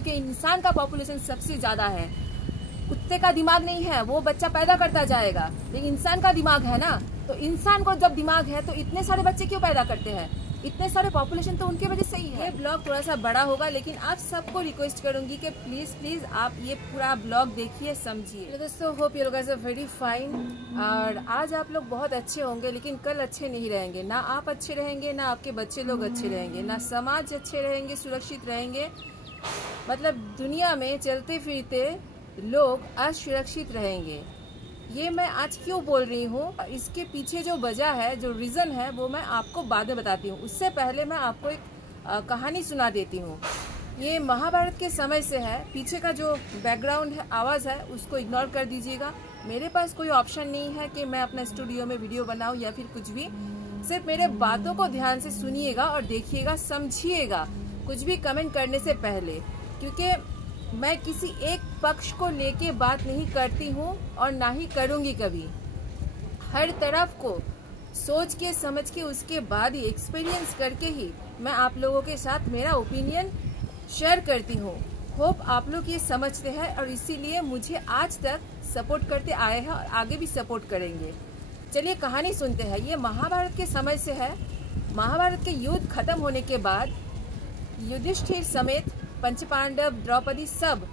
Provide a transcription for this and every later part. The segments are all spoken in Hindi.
क्योंकि इंसान का पॉपुलेशन सबसे ज्यादा है। कुत्ते का दिमाग नहीं है, वो बच्चा पैदा करता जाएगा, लेकिन इंसान का दिमाग है ना। तो इंसान को जब दिमाग है तो इतने सारे बच्चे क्यों पैदा करते हैं? इतने सारे पॉपुलेशन तो उनके वजह से ही है। ये ब्लॉग थोड़ा सा बड़ा होगा, लेकिन आप सबको रिक्वेस्ट करूंगी कि प्लीज आप ये पूरा ब्लॉग देखिए, समझिए। दोस्तों, hope you guys are very fine. और आज आप लोग बहुत अच्छे होंगे, लेकिन कल अच्छे नहीं रहेंगे। ना आप अच्छे रहेंगे, ना आपके बच्चे लोग अच्छे रहेंगे, ना समाज अच्छे रहेंगे, सुरक्षित रहेंगे। मतलब दुनिया में चलते फिरते लोग असुरक्षित रहेंगे। ये मैं आज क्यों बोल रही हूँ, इसके पीछे जो वजह है, जो रीजन है, वो मैं आपको बाद में बताती हूँ। उससे पहले मैं आपको एक कहानी सुना देती हूँ। ये महाभारत के समय से है। पीछे का जो बैकग्राउंड है, आवाज़ है, उसको इग्नोर कर दीजिएगा। मेरे पास कोई ऑप्शन नहीं है कि मैं अपने स्टूडियो में वीडियो बनाऊँ या फिर कुछ भी। सिर्फ मेरे बातों को ध्यान से सुनिएगा और देखिएगा, समझिएगा कुछ भी कमेंट करने से पहले, क्योंकि मैं किसी एक पक्ष को लेके बात नहीं करती हूँ और ना ही करूँगी कभी। हर तरफ को सोच के समझ के उसके बाद ही, एक्सपीरियंस करके ही मैं आप लोगों के साथ मेरा ओपिनियन शेयर करती हूँ। होप आप लोग ये समझते हैं और इसीलिए मुझे आज तक सपोर्ट करते आए हैं और आगे भी सपोर्ट करेंगे। चलिए कहानी सुनते हैं। ये महाभारत के समय से है। महाभारत के युद्ध खत्म होने के बाद युधिष्ठिर समेत पंचपांडव, द्रौपदी सब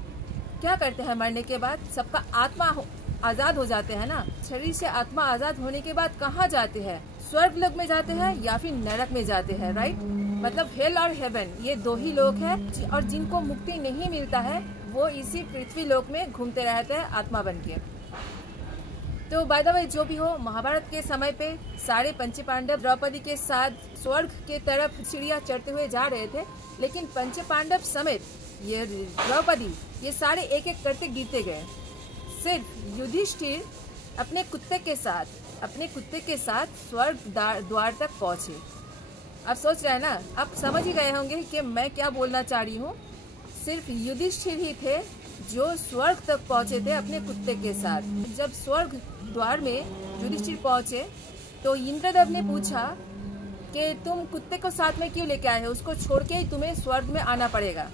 क्या करते हैं? मरने के बाद सबका आत्मा आजाद हो जाते हैं ना। शरीर से आत्मा आजाद होने के बाद कहाँ जाते हैं? स्वर्ग लोक में जाते हैं या फिर नरक में जाते हैं, राइट? मतलब हेल और हेवन, ये दो ही लोक है। और जिनको मुक्ति नहीं मिलता है वो इसी पृथ्वी लोक में घूमते रहते हैं आत्मा बन के। तो बाय द वे, जो भी हो, महाभारत के समय पे सारे पंचपांडव द्रौपदी के साथ स्वर्ग के तरफ सीढ़ियाँ चढ़ते हुए जा रहे थे, लेकिन पंचपांडव समेत ये द्रौपदी, ये सारे एक एक करते गिरते गए। सिर्फ युधिष्ठिर अपने कुत्ते के साथ स्वर्ग द्वार तक पहुंचे। अब सोच रहे हैं ना, आप समझ ही गए होंगे कि मैं क्या बोलना चाह रही हूँ। सिर्फ युधिष्ठिर ही थे जो स्वर्ग तक पहुंचे थे अपने कुत्ते के साथ। जब स्वर्ग द्वार में युधिष्ठिर पहुंचे तो इंद्रदेव ने पूछा कि तुम कुत्ते को साथ में क्यों लेके आए हो? उसको छोड़ के ही तुम्हें स्वर्ग में आना पड़ेगा।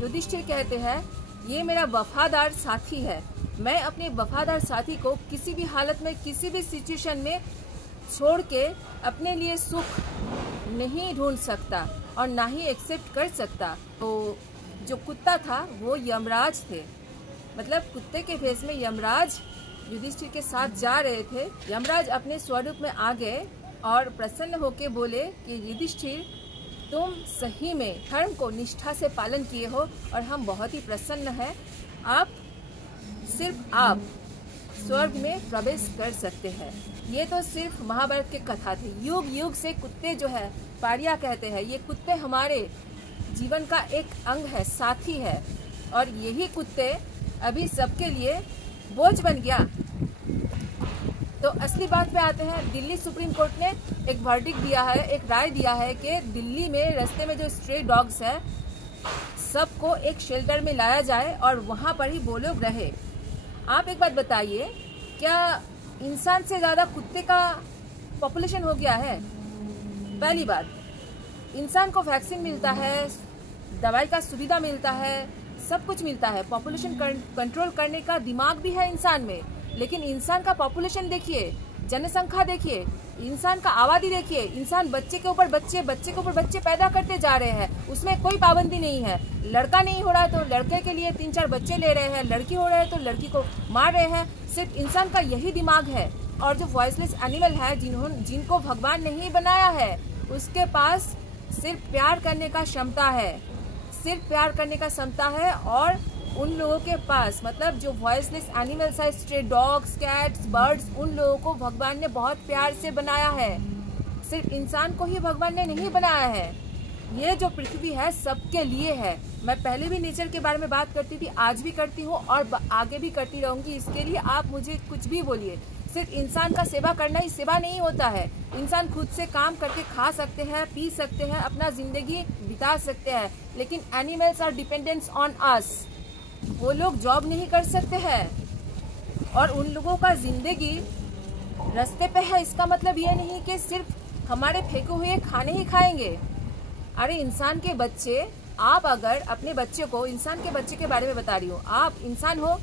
युधिष्ठिर कहते हैं, ये मेरा वफादार साथी है। मैं अपने वफादार साथी को किसी भी हालत में, किसी भी सिचुएशन में छोड़ के अपने लिए सुख नहीं ढूंढ सकता और ना ही एक्सेप्ट कर सकता। तो जो कुत्ता था वो यमराज थे। मतलब कुत्ते के फेस में यमराज युधिष्ठिर के साथ जा रहे थे। यमराज अपने स्वरूप में आ गए और प्रसन्न होकर बोले कि युधिष्ठिर, तुम सही में धर्म को निष्ठा से पालन किए हो और हम बहुत ही प्रसन्न हैं। सिर्फ आप स्वर्ग में प्रवेश कर सकते हैं। ये तो सिर्फ महाभारत के कथा थी। युग युग से कुत्ते जो है, पारिया कहते हैं, ये कुत्ते हमारे जीवन का एक अंग है, साथी है। और यही कुत्ते अभी सबके लिए बोझ बन गया। तो असली बात पे आते हैं। दिल्ली सुप्रीम कोर्ट ने एक वर्डिक्ट दिया है, एक राय दिया है कि दिल्ली में रास्ते में जो स्ट्रे डॉग्स है, सबको एक शेल्टर में लाया जाए और वहाँ पर ही वो लोग रहे। आप एक बात बताइए, क्या इंसान से ज़्यादा कुत्ते का पॉपुलेशन हो गया है? पहली बात, इंसान को वैक्सीन मिलता है, दवाई का सुविधा मिलता है, सब कुछ मिलता है। पॉपुलेशन कंट्रोल करने का दिमाग भी है इंसान में, लेकिन इंसान का पॉपुलेशन देखिए, जनसंख्या देखिए, इंसान का आबादी देखिए। इंसान बच्चे के ऊपर बच्चे पैदा करते जा रहे हैं। उसमें कोई पाबंदी नहीं है। लड़का नहीं हो रहा है तो लड़के के लिए 3-4 बच्चे ले रहे हैं, लड़की हो रहा है तो लड़की को मार रहे हैं। सिर्फ इंसान का यही दिमाग है। और जो वॉइसलेस एनिमल है, जिनको भगवान नहीं बनाया है, उसके पास सिर्फ प्यार करने का क्षमता है। और उन लोगों के पास, मतलब जो वॉइसलेस एनिमल्स है, स्ट्रे डॉग्स, कैट्स, बर्ड्स, उन लोगों को भगवान ने बहुत प्यार से बनाया है। सिर्फ इंसान को ही भगवान ने नहीं बनाया है। ये जो पृथ्वी है सबके लिए है। मैं पहले भी नेचर के बारे में बात करती थी, आज भी करती हूँ और आगे भी करती रहूंगी। इसके लिए आप मुझे कुछ भी बोलिए। सिर्फ इंसान का सेवा करना ही सेवा नहीं होता है। इंसान खुद से काम करके खा सकते हैं, पी सकते हैं, अपना जिंदगी बिता सकते हैं, लेकिन animals are dependents on us. वो लोग जॉब नहीं कर सकते हैं और उन लोगों का जिंदगी रास्ते पे है। इसका मतलब ये नहीं कि सिर्फ हमारे फेंके हुए खाने ही खाएंगे। अरे इंसान के बच्चे आप अगर अपने बच्चे को, इंसान के बच्चे के बारे में बता रही हूँ, आप इंसान हो,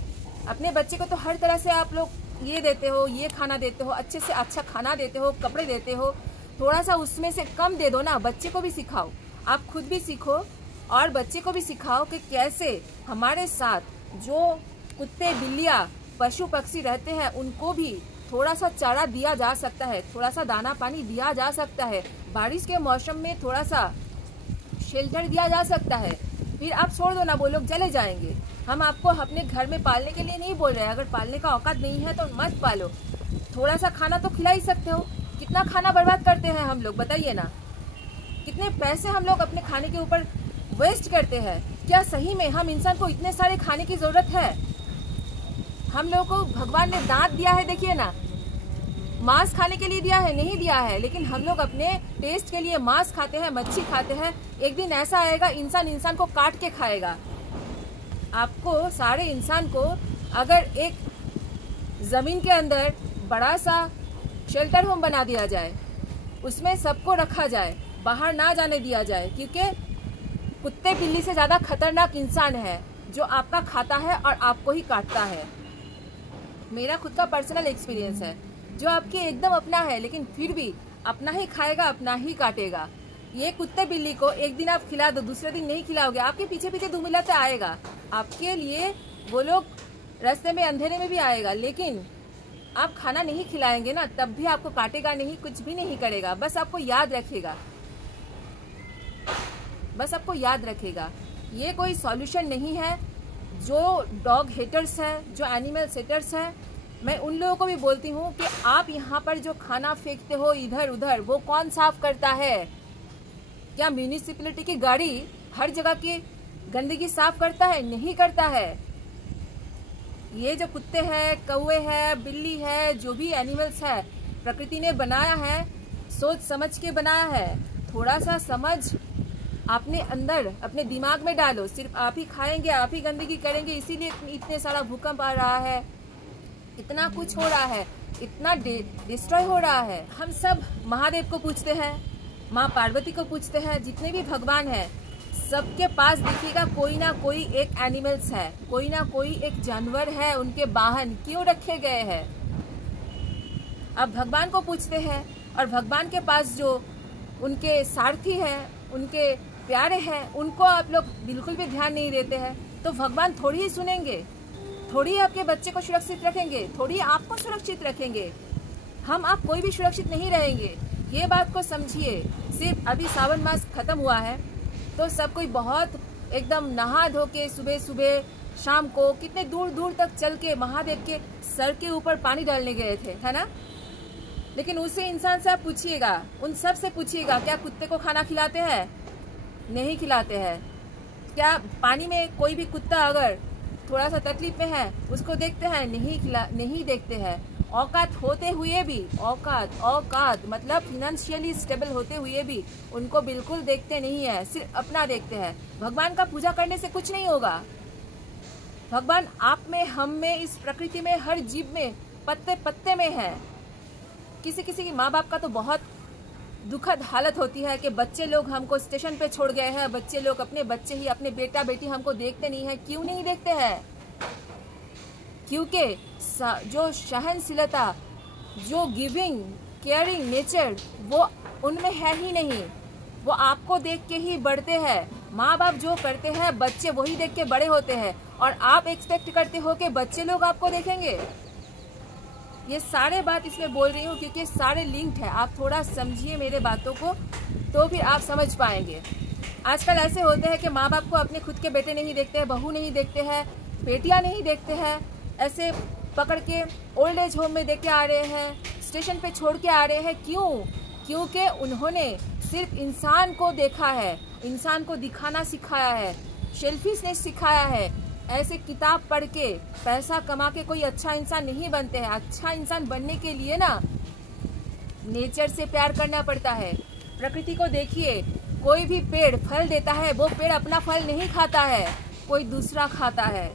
अपने बच्चे को तो हर तरह से आप लोग ये देते हो, ये खाना देते हो, अच्छे से अच्छा खाना देते हो, कपड़े देते हो, थोड़ा सा उसमें से कम दे दो ना, बच्चे को भी सिखाओ, आप खुद भी सीखो और बच्चे को भी सिखाओ कि कैसे हमारे साथ जो कुत्ते बिल्लियाँ पशु पक्षी रहते हैं उनको भी थोड़ा सा चारा दिया जा सकता है, थोड़ा सा दाना पानी दिया जा सकता है, बारिश के मौसम में थोड़ा सा शेल्टर दिया जा सकता है। फिर आप छोड़ दो ना, वो लोग चले जाएंगे। हम आपको अपने घर में पालने के लिए नहीं बोल रहे हैं, अगर पालने का औकात नहीं है तो मत पालो, थोड़ा सा खाना तो खिला ही सकते हो। कितना खाना बर्बाद करते हैं हम लोग, बताइए ना, कितने पैसे हम लोग अपने खाने के ऊपर वेस्ट करते हैं। क्या सही में हम इंसान को इतने सारे खाने की जरूरत है? हम लोगों को भगवान ने दांत दिया है, देखिए ना, मांस खाने के लिए दिया है, नहीं दिया है, लेकिन हम लोग अपने टेस्ट के लिए मांस खाते हैं, मच्छी खाते हैं। एक दिन ऐसा आएगा इंसान को काट के खाएगा। आपको सारे इंसान को अगर एक जमीन के अंदर बड़ा सा शेल्टर होम बना दिया जाए, उसमें सबको रखा जाए, बाहर ना जाने दिया जाए, क्योंकि कुत्ते बिल्ली से ज्यादा खतरनाक इंसान है जो आपका खाता है और आपको ही काटता है। मेरा खुद का पर्सनल एक्सपीरियंस है, जो आपके एकदम अपना है, लेकिन फिर भी अपना ही खाएगा, अपना ही काटेगा। ये कुत्ते बिल्ली को एक दिन आप खिला दो, दूसरे दिन नहीं खिलाओगे, आपके पीछे पीछे धूमिलाते आएगा, आपके लिए वो लोग रास्ते में अंधेरे में भी आएगा, लेकिन आप खाना नहीं खिलाएंगे ना, तब भी आपको काटेगा नहीं, कुछ भी नहीं करेगा। बस आपको याद रखेगा, बस आपको याद रखेगा। ये कोई सॉल्यूशन नहीं है। जो डॉग हेटर्स हैं, जो एनिमल हेटर्स हैं, मैं उन लोगों को भी बोलती हूँ कि आप यहाँ पर जो खाना फेंकते हो इधर उधर, वो कौन साफ करता है? क्या म्यूनिसिपैलिटी की गाड़ी हर जगह की गंदगी साफ करता है? नहीं करता है। ये जो कुत्ते हैं, कौवे हैं, बिल्ली है, जो भी एनिमल्स है, प्रकृति ने बनाया है, सोच समझ के बनाया है। थोड़ा सा समझ अपने अंदर, अपने दिमाग में डालो। सिर्फ आप ही खाएंगे, आप ही गंदगी करेंगे, इसीलिए इतने सारा भूकंप आ रहा है, इतना कुछ हो रहा है, इतना डिस्ट्रॉय हो रहा है। हम सब महादेव को पूछते हैं, माँ पार्वती को पूछते हैं, जितने भी भगवान हैं, सबके पास देखिएगा कोई ना कोई एक एनिमल्स है, कोई ना कोई एक जानवर है, उनके वाहन क्यों रखे गए हैं। अब भगवान को पूछते हैं और भगवान के पास जो उनके सारथी हैं, उनके प्यारे हैं, उनको आप लोग बिल्कुल भी ध्यान नहीं देते हैं, तो भगवान थोड़ी ही सुनेंगे, थोड़ी आपके बच्चे को सुरक्षित रखेंगे, थोड़ी आपको सुरक्षित रखेंगे। हम आप कोई भी सुरक्षित नहीं रहेंगे, ये बात को समझिए। सिर्फ अभी सावन मास खत्म हुआ है तो सब कोई बहुत एकदम नहा धो के सुबह सुबह शाम को कितने दूर दूर तक चल के महादेव के सर के ऊपर पानी डालने गए थे, है ना। लेकिन उसे इंसान से आप पूछिएगा, उन सब से पूछिएगा, क्या कुत्ते को खाना खिलाते हैं? नहीं खिलाते हैं। क्या पानी में कोई भी कुत्ता अगर थोड़ा सा तकलीफ में है उसको देखते हैं? नहीं देखते हैं। औकात होते हुए भी, औकात मतलब फिनेंशियली स्टेबल होते हुए भी उनको बिल्कुल देखते नहीं है, सिर्फ अपना देखते हैं। भगवान का पूजा करने से कुछ नहीं होगा। भगवान आप में, हम में, इस प्रकृति में, हर जीव में, पत्ते पत्ते में है। किसी किसी की माँ बाप का तो बहुत दुखद हालत होती है कि बच्चे लोग हमको स्टेशन पे छोड़ गए हैं, बच्चे लोग अपने बच्चे ही, अपने बेटा बेटी हमको देखते नहीं है। क्यों नहीं देखते हैं? क्योंकि जो सहनशीलता, जो गिविंग केयरिंग नेचर, वो उनमें है ही नहीं। वो आपको देख के ही बढ़ते हैं। माँ बाप जो करते हैं बच्चे वही देख के बड़े होते हैं, और आप एक्सपेक्ट करते हो कि बच्चे लोग आपको देखेंगे। ये सारे बात इसमें बोल रही हूँ क्योंकि सारे लिंक्ड है। आप थोड़ा समझिए मेरे बातों को, तो फिर आप समझ पाएंगे। आजकल ऐसे होते हैं कि माँ बाप को अपने खुद के बेटे नहीं देखते हैं, बहू नहीं देखते हैं, बेटियाँ नहीं देखते हैं, ऐसे पकड़ के ओल्ड एज होम में देख के आ रहे हैं, स्टेशन पे छोड़ के आ रहे हैं। क्यों? क्योंकि उन्होंने सिर्फ इंसान को देखा है, इंसान को दिखाना सिखाया है, सेल्फिशनेस सिखाया है। ऐसे किताब पढ़ के पैसा कमा के कोई अच्छा इंसान नहीं बनते हैं। अच्छा इंसान बनने के लिए ना नेचर से प्यार करना पड़ता है। प्रकृति को देखिए, कोई भी पेड़ फल देता है, वो पेड़ अपना फल नहीं खाता है, कोई दूसरा खाता है,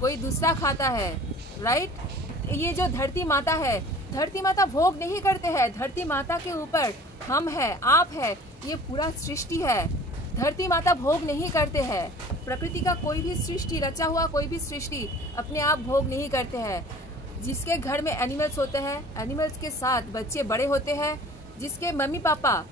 कोई दूसरा खाता है, राइट। ये जो धरती माता है, धरती माता भोग नहीं करते हैं। धरती माता के ऊपर हम है, आप है, ये पूरा सृष्टि है। धरती माता भोग नहीं करते हैं। प्रकृति का कोई भी सृष्टि, रचा हुआ कोई भी सृष्टि अपने आप भोग नहीं करते हैं। जिसके घर में एनिमल्स होते हैं, एनिमल्स के साथ बच्चे बड़े होते हैं। जिसके मम्मी पापा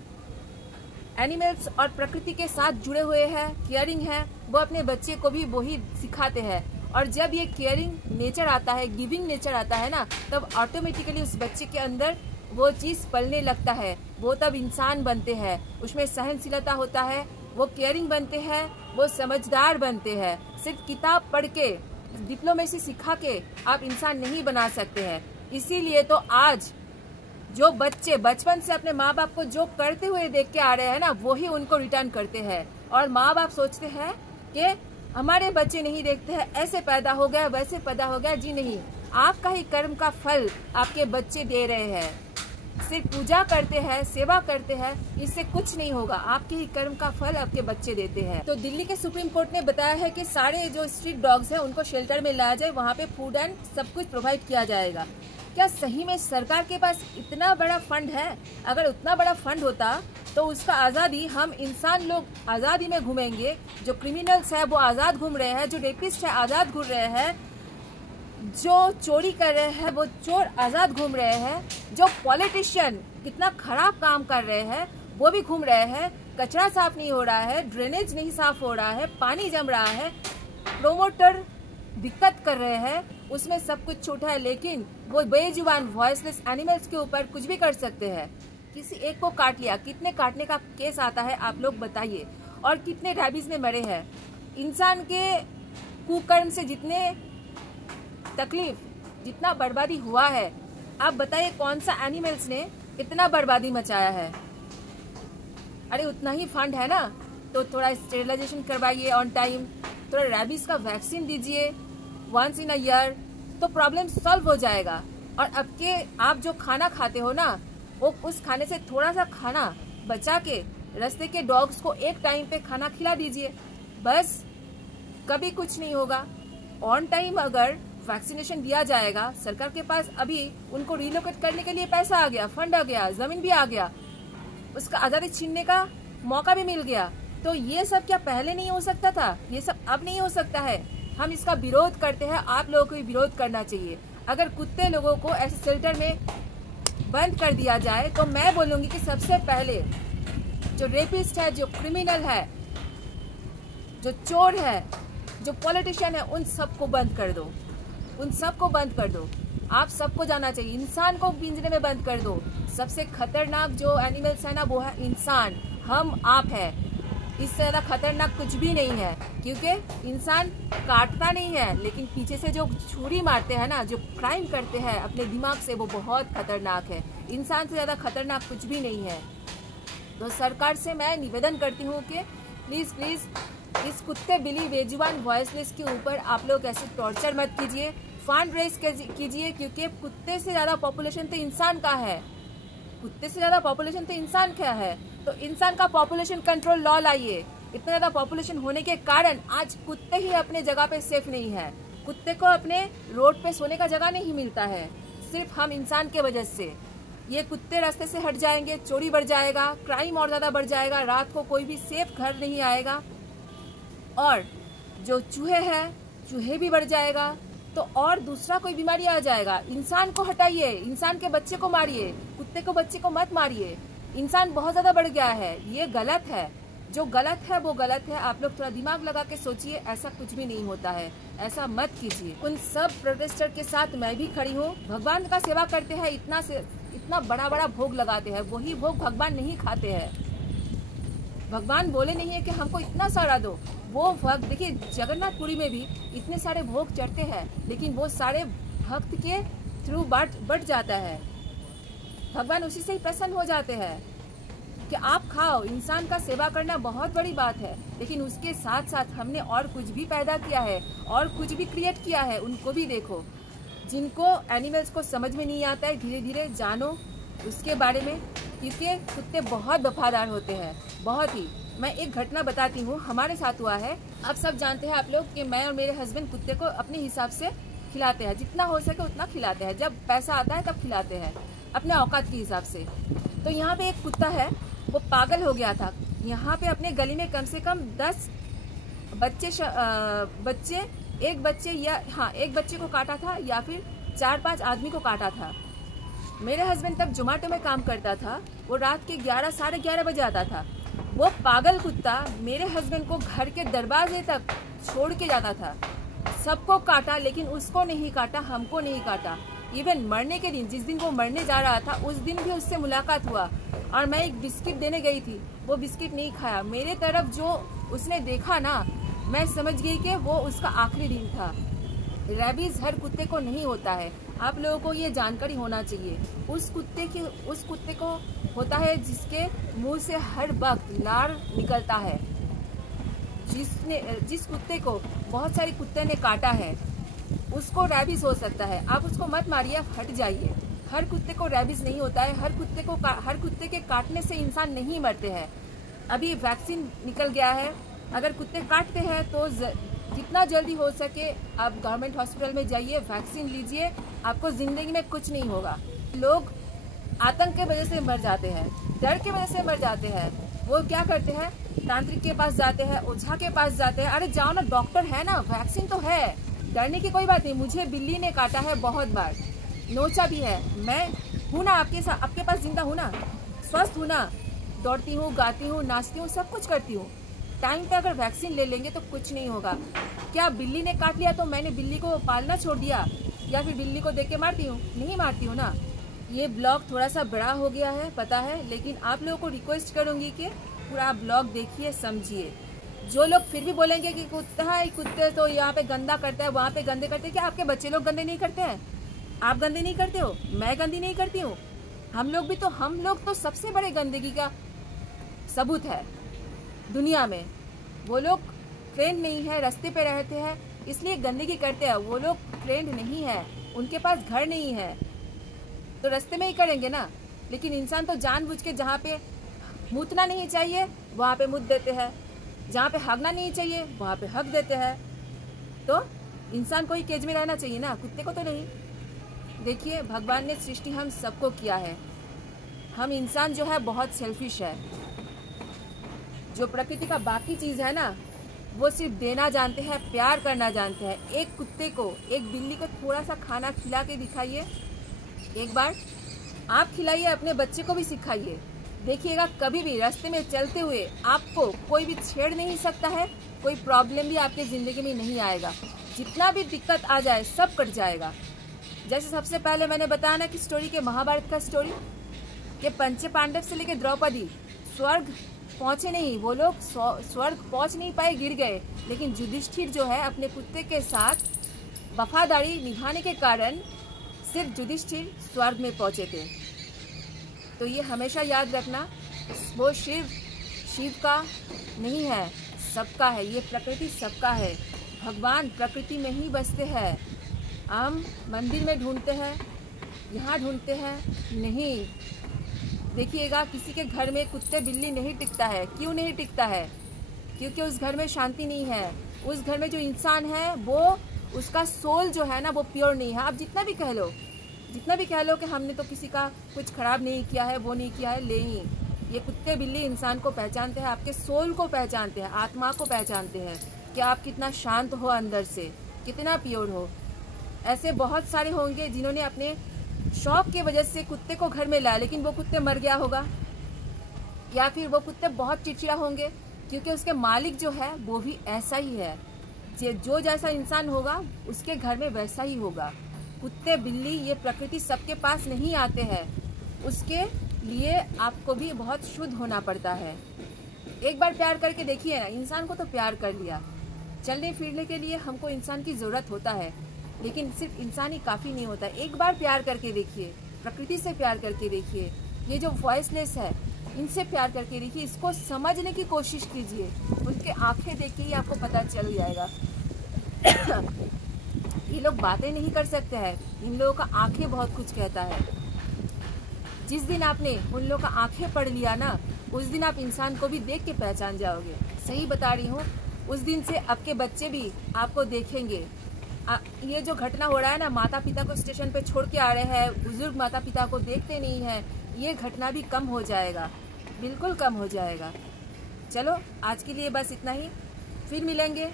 एनिमल्स और प्रकृति के साथ जुड़े हुए हैं, केयरिंग है, वो अपने बच्चे को भी वही सिखाते हैं। और जब ये केयरिंग नेचर आता है, गिविंग नेचर आता है ना, तब ऑटोमेटिकली उस बच्चे के अंदर वो चीज़ पलने लगता है। वो तब इंसान बनते हैं, उसमें सहनशीलता होता है, वो केयरिंग बनते हैं, वो समझदार बनते हैं। सिर्फ किताब पढ़ के, डिप्लोमेसी सिखा के आप इंसान नहीं बना सकते हैं। इसीलिए तो आज जो बच्चे बचपन से अपने माँ बाप को जो करते हुए देख के आ रहे हैं ना, वो ही उनको रिटर्न करते हैं। और माँ बाप सोचते हैं कि हमारे बच्चे नहीं देखते हैं, ऐसे पैदा हो गया, वैसे पैदा हो गया। जी नहीं, आपका ही कर्म का फल आपके बच्चे दे रहे हैं। सिर्फ पूजा करते हैं, सेवा करते हैं, इससे कुछ नहीं होगा। आपके ही कर्म का फल आपके बच्चे देते हैं। तो दिल्ली के सुप्रीम कोर्ट ने बताया है कि सारे जो स्ट्रीट डॉग्स हैं उनको शेल्टर में लाया जाए, वहाँ पे फूड एंड सब कुछ प्रोवाइड किया जाएगा। क्या सही में सरकार के पास इतना बड़ा फंड है? अगर उतना बड़ा फंड होता तो उसका आज़ादी, हम इंसान लोग आज़ादी में घूमेंगे। जो क्रिमिनल्स है वो आज़ाद घूम रहे हैं, जो रेपिस्ट है आज़ाद घूम रहे हैं, जो चोरी कर रहे हैं वो चोर आज़ाद घूम रहे हैं, जो पॉलिटिशियन कितना खराब काम कर रहे हैं वो भी घूम रहे हैं। कचरा साफ नहीं हो रहा है, ड्रेनेज नहीं साफ हो रहा है, पानी जम रहा है, प्रोमोटर दिक्कत कर रहे हैं, उसमें सब कुछ छूटा है। लेकिन वो बेजुबान वॉइसलेस एनिमल्स के ऊपर कुछ भी कर सकते हैं। किसी एक को काट लिया, कितने काटने का केस आता है आप लोग बताइए, और कितने रैबीज में मरे हैं। इंसान के कुकर्म से जितने तकलीफ, जितना बर्बादी हुआ है, आप बताइए कौन सा एनिमल्स ने इतना बर्बादी मचाया है? अरे उतना ही फंड है ना, तो थोड़ा स्टेरिलाइजेशन करवाइए ऑन टाइम, थोड़ा रैबीज का वैक्सीन दीजिए वंस इन अ ईयर, तो प्रॉब्लम सॉल्व हो जाएगा। और अब के आप जो खाना खाते हो ना, वो उस खाने से थोड़ा सा खाना बचा के रास्ते के डॉग्स को एक टाइम पे खाना खिला दीजिए, बस कभी कुछ नहीं होगा। ऑन टाइम अगर वैक्सीनेशन दिया जाएगा, सरकार के पास अभी उनको रिलोकेट करने के लिए पैसा आ गया, फंड आ गया, जमीन भी आ गया, उसका आज़ादी छीनने का मौका भी मिल गया, तो ये सब क्या पहले नहीं हो सकता था? ये सब अब नहीं हो सकता है। हम इसका विरोध करते हैं, आप लोगों को भी विरोध करना चाहिए। अगर कुत्ते लोगों को ऐसे शेल्टर में बंद कर दिया जाए तो मैं बोलूँगी कि सबसे पहले जो रेपिस्ट है, जो क्रिमिनल है, जो चोर है, जो पॉलिटिशियन है, उन सबको बंद कर दो, उन सबको बंद कर दो। आप सबको जाना चाहिए, इंसान को पिंजरे में बंद कर दो। सबसे खतरनाक जो एनिमल्स है ना, वो है इंसान, हम आप है। इससे ज़्यादा खतरनाक कुछ भी नहीं है, क्योंकि इंसान काटता नहीं है, लेकिन पीछे से जो छुरी मारते हैं ना, जो क्राइम करते हैं अपने दिमाग से, वो बहुत खतरनाक है। इंसान से ज़्यादा खतरनाक कुछ भी नहीं है। तो सरकार से मैं निवेदन करती हूँ कि प्लीज़ प्लीज़ इस कुत्ते, बिल्ली, बेजुबान, वॉइसलेस के ऊपर आप लोग ऐसे टॉर्चर मत कीजिए, फंड रेज कीजिए, क्योंकि कुत्ते से ज़्यादा पॉपुलेशन तो इंसान का है। कुत्ते से ज़्यादा पॉपुलेशन तो इंसान का है, तो इंसान का पॉपुलेशन कंट्रोल लॉ लाइए। इतना ज़्यादा पॉपुलेशन होने के कारण आज कुत्ते ही अपने जगह पे सेफ नहीं है। कुत्ते को अपने रोड पे सोने का जगह नहीं मिलता है, सिर्फ हम इंसान के वजह से। ये कुत्ते रास्ते से हट जाएंगे, चोरी बढ़ जाएगा, क्राइम और ज़्यादा बढ़ जाएगा, रात को कोई भी सेफ घर नहीं आएगा, और जो चूहे हैं, चूहे भी बढ़ जाएगा, तो और दूसरा कोई बीमारी आ जाएगा। इंसान को हटाइए, इंसान के बच्चे को मारिए, कुत्ते को बच्चे को मत मारिए। इंसान बहुत ज़्यादा बढ़ गया है, ये गलत है। जो गलत है वो गलत है। आप लोग थोड़ा दिमाग लगा के सोचिए, ऐसा कुछ भी नहीं होता है, ऐसा मत कीजिए। उन सब प्रोटेस्टर के साथ मैं भी खड़ी हूँ। भगवान का सेवा करते हैं, इतना बड़ा बड़ा भोग लगाते हैं, वही भोग भगवान नहीं खाते हैं। भगवान बोले नहीं है कि हमको इतना सारा दो। वो भक्त, देखिए जगन्नाथपुरी में भी इतने सारे भोग चढ़ते हैं, लेकिन वो सारे भक्त के थ्रू बढ़ जाता है। भगवान उसी से ही प्रसन्न हो जाते हैं कि आप खाओ। इंसान का सेवा करना बहुत बड़ी बात है, लेकिन उसके साथ साथ हमने और कुछ भी पैदा किया है, और कुछ भी क्रिएट किया है, उनको भी देखो। जिनको एनिमल्स को समझ में नहीं आता है, धीरे धीरे जानो उसके बारे में, क्योंकि कुत्ते बहुत वफादार होते हैं, बहुत ही। मैं एक घटना बताती हूँ, हमारे साथ हुआ है। आप सब जानते हैं आप लोग कि मैं और मेरे हस्बैंड कुत्ते को अपने हिसाब से खिलाते हैं, जितना हो सके उतना खिलाते हैं। जब पैसा आता है तब खिलाते हैं, अपने औकात के हिसाब से। तो यहाँ पे एक कुत्ता है, वो पागल हो गया था, यहाँ पे अपने गली में कम से कम 10 बच्चे एक बच्चे को काटा था या फिर 4-5 आदमी को काटा था। मेरे हस्बैंड तब जोमेटो में काम करता था। वो रात के 11 साढ़े 11 बजे आता था। वो पागल कुत्ता मेरे हस्बैंड को घर के दरवाजे तक छोड़ के जाता था। सबको काटा, लेकिन उसको नहीं काटा, हमको नहीं काटा। इवन मरने के दिन, जिस दिन वो मरने जा रहा था, उस दिन भी उससे मुलाकात हुआ और मैं एक बिस्किट देने गई थी। वो बिस्किट नहीं खाया। मेरे तरफ जो उसने देखा ना, मैं समझ गई कि वो उसका आखिरी दिन था। रेबीज हर कुत्ते को नहीं होता है, आप लोगों को ये जानकारी होना चाहिए। उस कुत्ते को होता है जिसके मुंह से हर वक्त लार निकलता है। जिस कुत्ते को बहुत सारे कुत्ते ने काटा है, उसको रेबीज हो सकता है। आप उसको मत मारिए, आप हट जाइए। हर कुत्ते को रेबीज नहीं होता है। हर कुत्ते के काटने से इंसान नहीं मरते हैं। अभी वैक्सीन निकल गया है। अगर कुत्ते काटते हैं तो जितना जल्दी हो सके आप गवर्नमेंट हॉस्पिटल में जाइए, वैक्सीन लीजिए, आपको जिंदगी में कुछ नहीं होगा। लोग आतंक के वजह से मर जाते हैं, डर के वजह से मर जाते हैं। वो क्या करते हैं, तांत्रिक के पास जाते हैं, ओझा के पास जाते हैं। अरे जाओ ना, डॉक्टर है ना, वैक्सीन तो है, डरने की कोई बात नहीं। मुझे बिल्ली ने काटा है बहुत बार, नोचा भी है। मैं हूँ ना आपके पास जिंदा हूँ ना, स्वस्थ हूँ ना, दौड़ती हूँ, गाती हूँ, नाचती हूँ, सब कुछ करती हूँ। टाइम पे अगर वैक्सीन ले लेंगे तो कुछ नहीं होगा। क्या बिल्ली ने काट लिया तो मैंने बिल्ली को पालना छोड़ दिया या फिर बिल्ली को देख के मारती हूँ? नहीं मारती हूँ ना। ये ब्लॉग थोड़ा सा बड़ा हो गया है पता है, लेकिन आप लोगों को रिक्वेस्ट करूंगी कि पूरा ब्लॉग देखिए, समझिए। जो लोग फिर भी बोलेंगे कि कुत्ते तो यहाँ पे गंदा करता है, वहाँ पे गंदे करते हैं, क्या आपके बच्चे लोग गंदे नहीं करते हैं? आप गंदे नहीं करते हो? मैं गंदी नहीं करती हूँ? हम लोग तो सबसे बड़े गंदगी का सबूत है दुनिया में। वो लोग ट्रेंड नहीं है, रास्ते पे रहते हैं इसलिए गंदगी करते हैं। वो लोग ट्रेंड नहीं है, उनके पास घर नहीं है, तो रास्ते में ही करेंगे ना। लेकिन इंसान तो जानबूझ के जहाँ पे मूतना नहीं चाहिए वहाँ पे मूत देते हैं, जहाँ पे हगना नहीं चाहिए वहाँ पे हग देते हैं। तो इंसान को ही केज में रहना चाहिए ना, कुत्ते को तो नहीं। देखिए, भगवान ने सृष्टि हम सबको किया है। हम इंसान जो है बहुत सेल्फिश है। जो प्रकृति का बाकी चीज़ है ना, वो सिर्फ देना जानते हैं, प्यार करना जानते हैं। एक कुत्ते को, एक बिल्ली को थोड़ा सा खाना खिला के दिखाइए, एक बार आप खिलाइए, अपने बच्चे को भी सिखाइए। देखिएगा, कभी भी रास्ते में चलते हुए आपको कोई भी छेड़ नहीं सकता है, कोई प्रॉब्लम भी आपके ज़िंदगी में नहीं आएगा। जितना भी दिक्कत आ जाए सब कट जाएगा। जैसे सबसे पहले मैंने बताया ना कि स्टोरी के महाभारत का स्टोरी कि पंच पांडव से लेकर द्रौपदी स्वर्ग पहुंचे नहीं, वो लोग स्वर्ग पहुंच नहीं पाए, गिर गए। लेकिन युधिष्ठिर जो है अपने कुत्ते के साथ वफादारी निभाने के कारण सिर्फ युधिष्ठिर स्वर्ग में पहुंचे थे। तो ये हमेशा याद रखना, वो शिव का नहीं है, सबका है। ये प्रकृति सबका है। भगवान प्रकृति में ही बसते हैं। हम मंदिर में ढूंढते हैं, यहाँ ढूंढते हैं, नहीं। देखिएगा, किसी के घर में कुत्ते बिल्ली नहीं टिकता है। क्यों नहीं टिकता है? क्योंकि उस घर में शांति नहीं है। उस घर में जो इंसान है वो, उसका सोल जो है ना, वो प्योर नहीं है। आप जितना भी कह लो कि हमने तो किसी का कुछ खराब नहीं किया है, वो नहीं किया है, नहीं। ये कुत्ते बिल्ली इंसान को पहचानते हैं, आपके सोल को पहचानते हैं, आत्मा को पहचानते हैं कि आप कितना शांत हो, अंदर से कितना प्योर हो। ऐसे बहुत सारे होंगे जिन्होंने अपने शौक की वजह से कुत्ते को घर में लाया, लेकिन वो कुत्ते मर गया होगा, या फिर वो कुत्ते बहुत चिड़चिड़ा होंगे क्योंकि उसके मालिक जो है वो भी ऐसा ही है। जो जैसा इंसान होगा उसके घर में वैसा ही होगा। कुत्ते बिल्ली ये प्रकृति सबके पास नहीं आते हैं, उसके लिए आपको भी बहुत शुद्ध होना पड़ता है। एक बार प्यार करके देखिए ना, इंसान को तो प्यार कर लिया। चलने फिरने के लिए हमको इंसान की ज़रूरत होता है, लेकिन सिर्फ इंसान ही काफ़ी नहीं होता। एक बार प्यार करके देखिए, प्रकृति से प्यार करके देखिए, ये जो वॉइसलेस है इनसे प्यार करके देखिए, इसको समझने की कोशिश कीजिए। उनके आंखें देखिए, आपको पता चल जाएगा। ये लोग बातें नहीं कर सकते हैं, इन लोगों का आंखें बहुत कुछ कहता है। जिस दिन आपने उन लोगों का आंखें पढ़ लिया ना, उस दिन आप इंसान को भी देख के पहचान जाओगे। सही बता रही हूँ। उस दिन से आपके बच्चे भी आपको देखेंगे। ये जो घटना हो रहा है ना, माता पिता को स्टेशन पे छोड़ के आ रहे हैं, बुजुर्ग माता पिता को देखते नहीं हैं, ये घटना भी कम हो जाएगा, बिल्कुल कम हो जाएगा। चलो आज के लिए बस इतना ही, फिर मिलेंगे।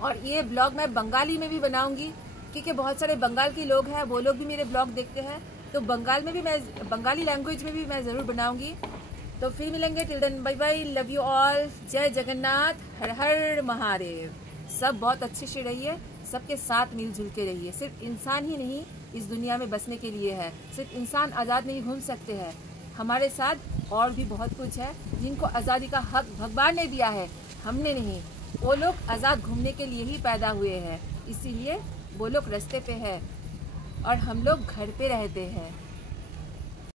और ये ब्लॉग मैं बंगाली में भी बनाऊंगी, क्योंकि बहुत सारे बंगाल के लोग हैं, वो लोग भी मेरे ब्लॉग देखते हैं, तो बंगाल में भी मैं बंगाली लैंग्वेज में भी मैं ज़रूर बनाऊंगी। तो फिर मिलेंगे। Till then bye bye, love you all, जय जगन्नाथ, हर हर महादेव। सब बहुत अच्छे से रहिए, सबके साथ मिलजुल के रहिए। सिर्फ इंसान ही नहीं इस दुनिया में बसने के लिए है, सिर्फ इंसान आज़ाद नहीं घूम सकते हैं, हमारे साथ और भी बहुत कुछ है जिनको आज़ादी का हक भगवान ने दिया है, हमने नहीं। वो लोग आज़ाद घूमने के लिए ही पैदा हुए हैं, इसीलिए वो लोग रास्ते पे है और हम लोग घर पे रहते हैं।